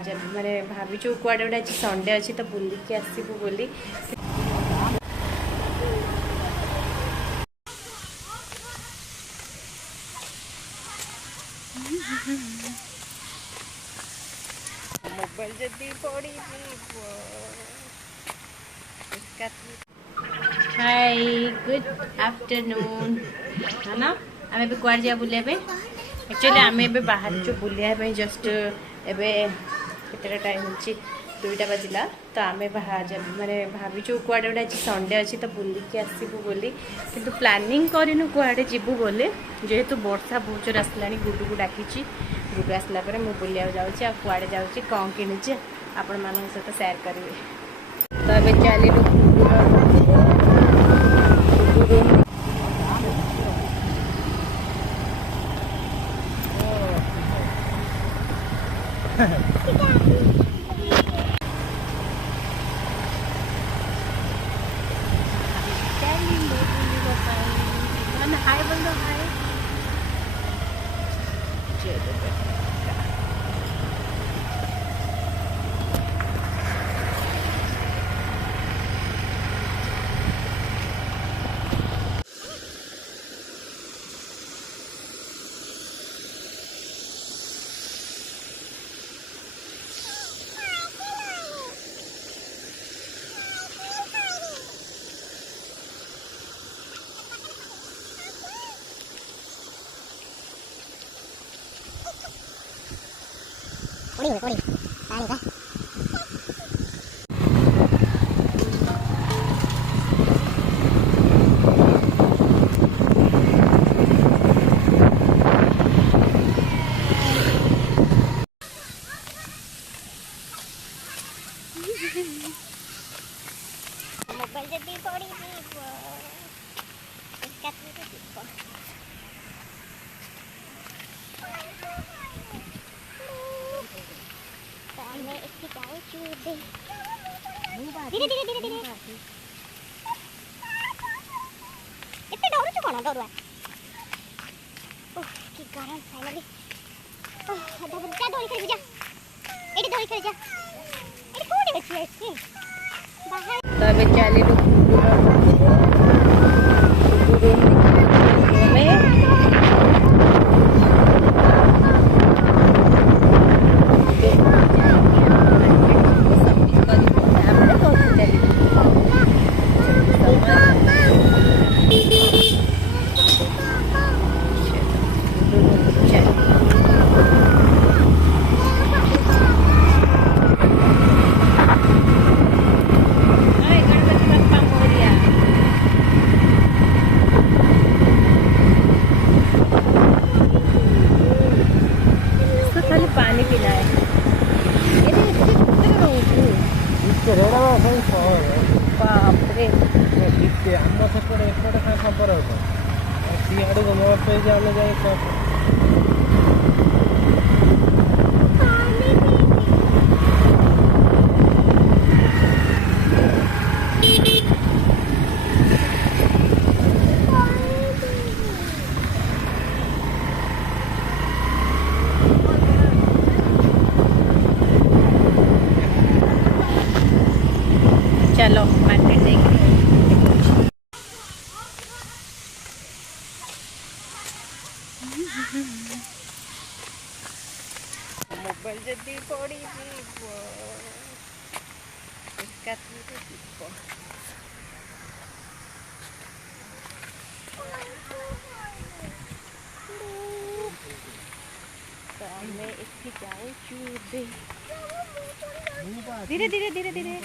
जब माने भाभी कुआडे गोटे आज संडे अच्छी तो बुलिकी आसबू बोली मोबाइल जदी पड़ी हाय गुड आफ्टरनून है ना आम ए कुआड़ जा बुलिया एक्चुअली आम ए बाहर जो बुलिया जस्ट एवं केतटा टाइम हो 2टा बाजिला तो आम माने भाभी कुआडे गोटे आज संडे अच्छी तो बुलिकी आसबू बोली किंतु प्लानिंग करूँ कुआडे जीवु बोले जेहेतु वर्षा बहुत जोर आसला गुडू को डाकी गुडू आसला मुझे बुलिया जाऊँगी कुआडे जाऊँगी कौन किणुची आपण मान सहित सेयार करेंगे तो अभी चलिए हाय बोल दो हाय Puri, tarik lah. Mobile jadi pori tiba. Ikat itu tiba. मैं इसकी टाइम छूट दे धीरे धीरे धीरे धीरे इतने डरू छु कोन डरुआ ओह की गरम फाइनली आधा बुझा दौड़ी खेल जा एडी दौड़ी खेल जा एडी कोडी बची है बाहर तबे चली पानी पिला है बाप रे आम सेपटे एपटे क्या खबर सीआड़ गमे जाए चलो मार्केट देखें मोबाइल जदी पड़ी तो मैं इसकी जाऊँ चूदे धीरे धीरे धीरे धीरे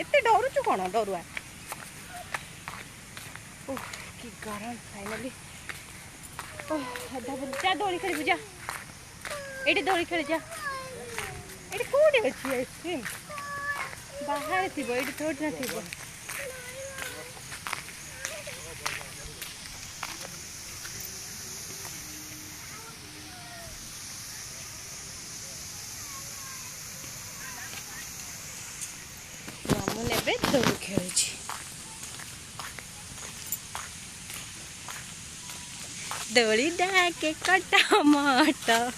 एते डरू छु कोन डरुआ ओह की गरम फाइनली ओह आधा बुझा दौड़ी खेल बुझा एडी दौड़ी खेल जा एडी कोडी अछि आइसक्रीम बाहर थिबो एडी थोड़ी ना थिबो नेबे दौड़ खेल दौड़ी डाके टमाटर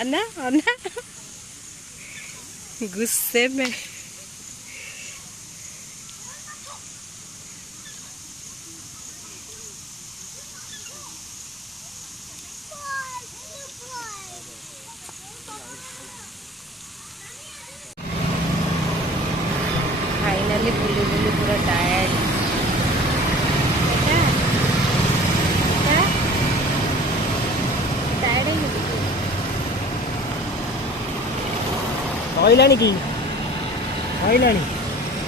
अन्ना अन्ना गुस्से में फाइनली बुली बुली पूरा टायर्ड କହିଲାଣି କି କହିଲାଣି